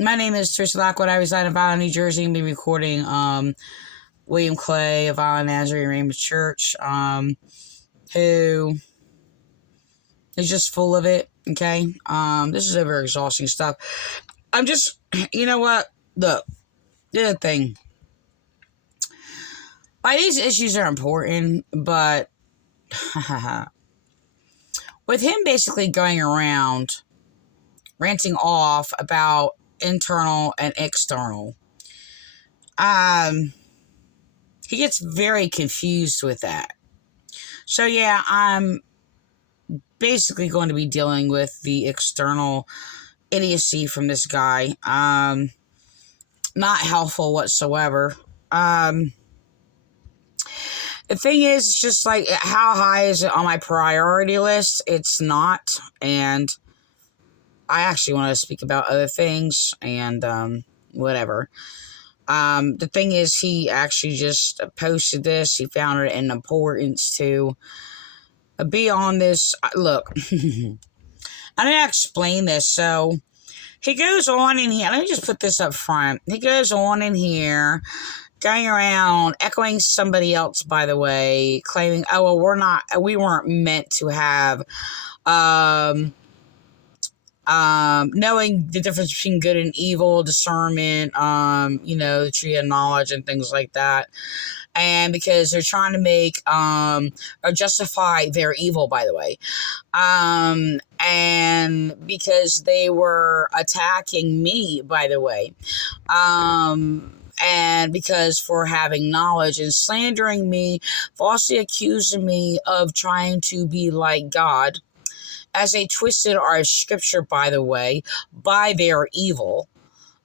My name is Trish Lockwood. I reside in Vineland, New Jersey, and be recording William Clay of Vineland, Nazarene, Ramoth Church, who is just full of it. Okay, this is over exhausting stuff. I'm just, you know what? Look, the other thing. Why these issues are important, but with him basically going around ranting off about internal and external, he gets very confused with that. So yeah, I'm basically going to be dealing with the external idiocy from this guy. Not helpful whatsoever. The thing is, it's just like, how high is it on my priority list? It's not, and I actually want to speak about other things, and whatever. The thing is, he actually just posted this. He found it in importance to be on this. Look, I'm going to explain this. So he goes on in here. Let me just put this up front. He goes on in here, going around, echoing somebody else, by the way, claiming, oh, well, we weren't meant to have, knowing the difference between good and evil, discernment, the tree of knowledge and things like that. And because they're trying to make, or justify their evil, by the way. And because they were attacking me, by the way. And because for having knowledge and slandering me, falsely accusing me of trying to be like God, as they twisted our scripture, by the way, by their evil,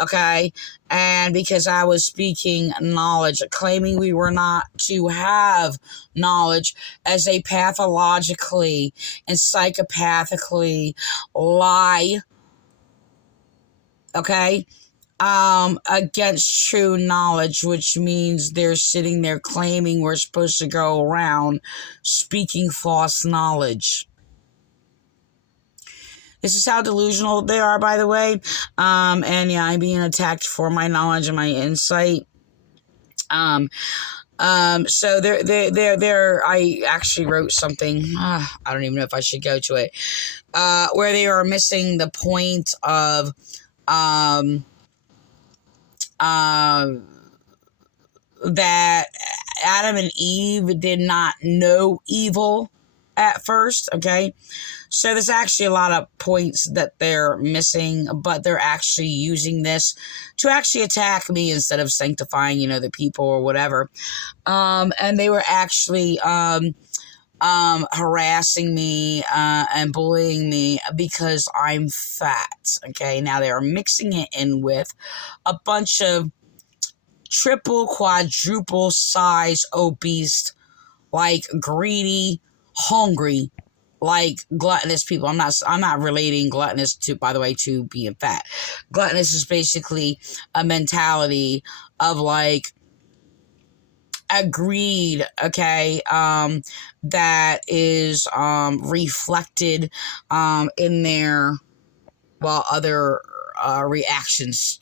okay? And because I was speaking knowledge, claiming we were not to have knowledge, as they pathologically and psychopathically lie, okay? Against true knowledge, which means they're sitting there claiming we're supposed to go around speaking false knowledge. This is how delusional they are, by the way. And yeah, I'm being attacked for my knowledge and my insight. So there, I actually wrote something. I don't even know if I should go to it. Where they are missing the point of, that Adam and Eve did not know evil at first, okay? So there's actually a lot of points that they're missing, but they're actually using this to actually attack me instead of sanctifying, the people or whatever. And they were actually harassing me and bullying me because I'm fat, okay? Now they are mixing it in with a bunch of triple, quadruple size obese, like greedy, hungry, like gluttonous people. I'm not relating gluttonous to, by the way, to being fat. Gluttonous is basically a mentality of like a greed, okay, that is reflected in their, well, other reactions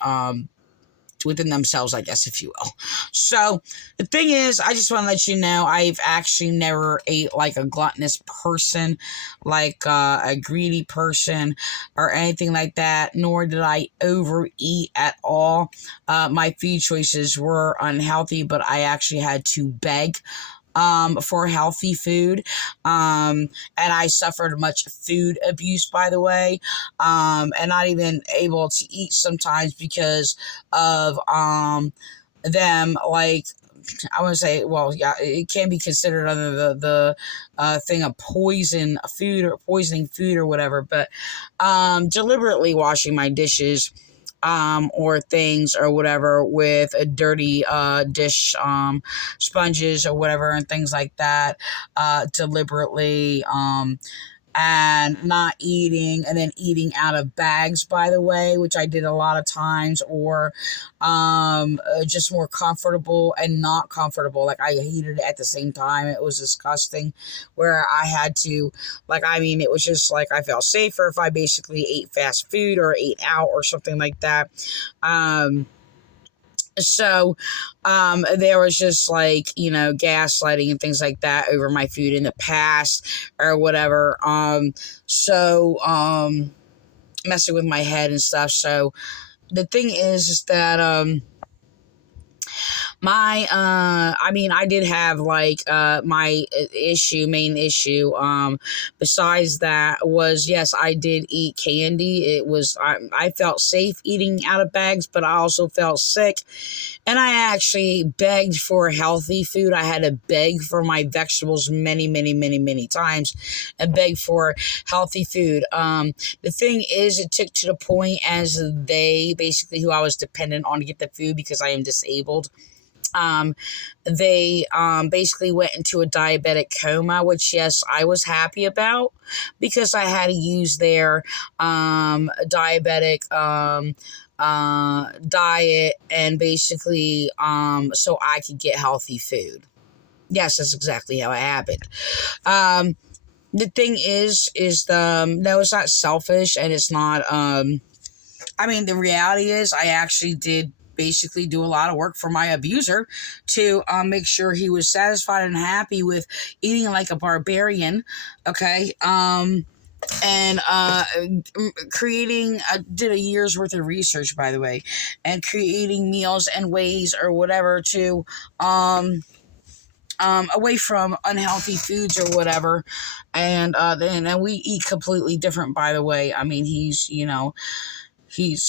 within themselves, I guess, if you will. So the thing is, I just want to let you know, I've actually never ate like a gluttonous person, like a greedy person or anything like that, nor did I overeat at all. My food choices were unhealthy, but I actually had to beg for healthy food. And I suffered much food abuse, by the way, and not even able to eat sometimes because of them, like, I want to say, well, yeah, it can be considered under the thing of poisoning food or whatever, but deliberately washing my dishes or things or whatever with a dirty dish sponges or whatever and things like that, deliberately and not eating, and then eating out of bags, by the way, which I did a lot of times, or just more comfortable and not comfortable. Like, I hated it at the same time. It was disgusting, where I had to, like, I mean, it was just like I felt safer if I basically ate fast food or ate out or something like that. So there was just, like, gaslighting and things like that over my food in the past or whatever. Messing with my head and stuff. So the thing is that I did have, like, my main issue, besides that, was, yes, I did eat candy. I felt safe eating out of bags, but I also felt sick, and I actually begged for healthy food. I had to beg for my vegetables many, many, many, many times, and beg for healthy food. The thing is, it took to the point as they basically, who I was dependent on to get the food because I am disabled, they basically went into a diabetic coma, which, yes, I was happy about, because I had to use their diabetic diet, and basically so I could get healthy food. Yes, that's exactly how it happened. The thing is no, it's not selfish, and it's not the reality is, I actually did basically do a lot of work for my abuser to make sure he was satisfied and happy with eating like a barbarian. Okay. And creating, did a year's worth of research, by the way, and creating meals and ways or whatever to away from unhealthy foods or whatever. And then we eat completely different, by the way. I mean, he's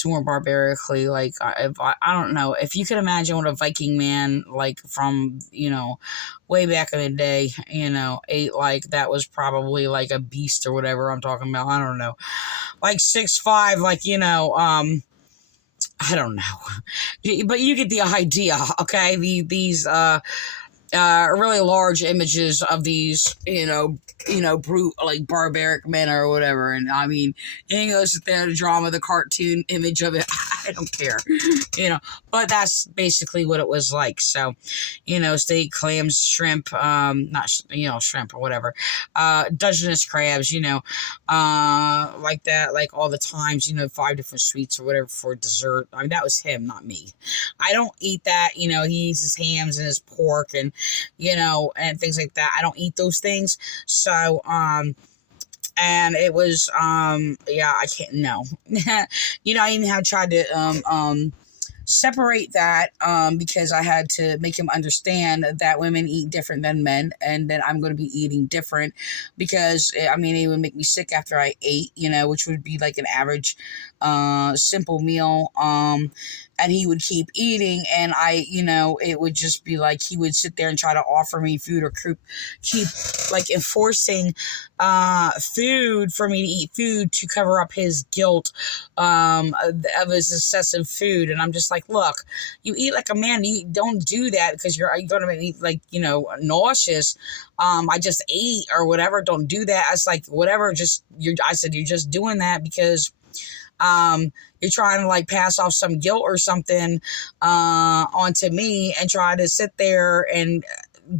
more barbarically, like, I don't know if you could imagine what a Viking man, like, from way back in the day, ate. Like, that was probably like a beast or whatever I'm talking about. I don't know, like 6'5", like, I don't know, but you get the idea. Okay, these really large images of these, brute, like, barbaric men or whatever. And I mean, he goes sit there to drama the cartoon image of it. I don't care, but that's basically what it was like. So, steak, clams, shrimp, not, shrimp or whatever, Dungeness crabs, like that, like all the times, 5 different sweets or whatever for dessert. I mean, that was him, not me. I don't eat that. He eats his hams and his pork and, and things like that. I don't eat those things. So, and it was, I can't, no. I even had tried to, separate that, because I had to make him understand that women eat different than men, and that I'm going to be eating different, because it would make me sick after I ate, which would be like an average simple meal, and he would keep eating, and it would just be like he would sit there and try to offer me food, or keep like enforcing food for me to eat food to cover up his guilt of his excessive food. And I'm just like, look, you eat like a man. You don't do that because you're going to make me, like, nauseous. I just ate or whatever. Don't do that. I was like, whatever. I said, you're just doing that because you're trying to, like, pass off some guilt or something onto me, and try to sit there and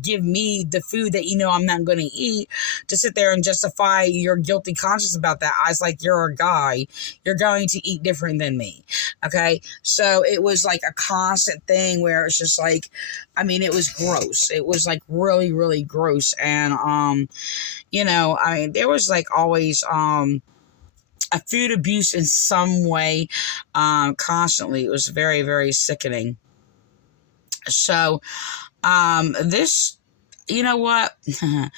give me the food that I'm not going to eat, to sit there and justify your guilty conscience about that. I was like, you're a guy. You're going to eat different than me. Okay? So it was like a constant thing where it's just like, it was gross. It was like really, really gross. And, there was like always, a food abuse in some way, constantly. It was very, very sickening. So, this, you know what? I'm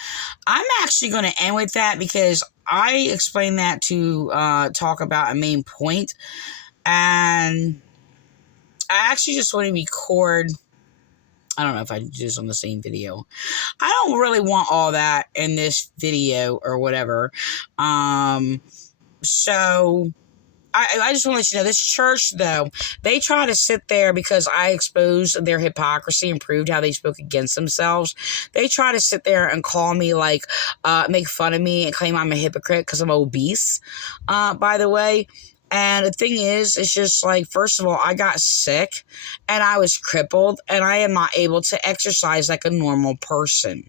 actually going to end with that, because I explained that to talk about a main point, and I actually just want to record. I don't know if I do this on the same video. I don't really want all that in this video or whatever. So I just want to let you know, this church, though, they try to sit there because I exposed their hypocrisy and proved how they spoke against themselves. They try to sit there and call me, like, make fun of me and claim I'm a hypocrite because I'm obese, by the way. And the thing is, it's just like, first of all, I got sick and I was crippled and I am not able to exercise like a normal person.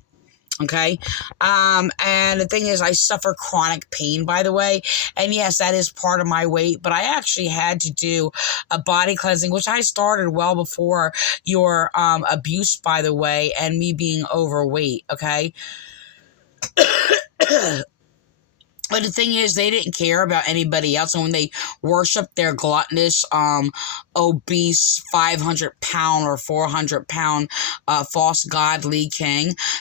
Okay. And the thing is, I suffer chronic pain, by the way. And yes, that is part of my weight, but I actually had to do a body cleansing, which I started well before your abuse, by the way, and me being overweight. Okay. But the thing is, they didn't care about anybody else. And when they worshiped their gluttonous, obese 500-pound or 400-pound false godly king,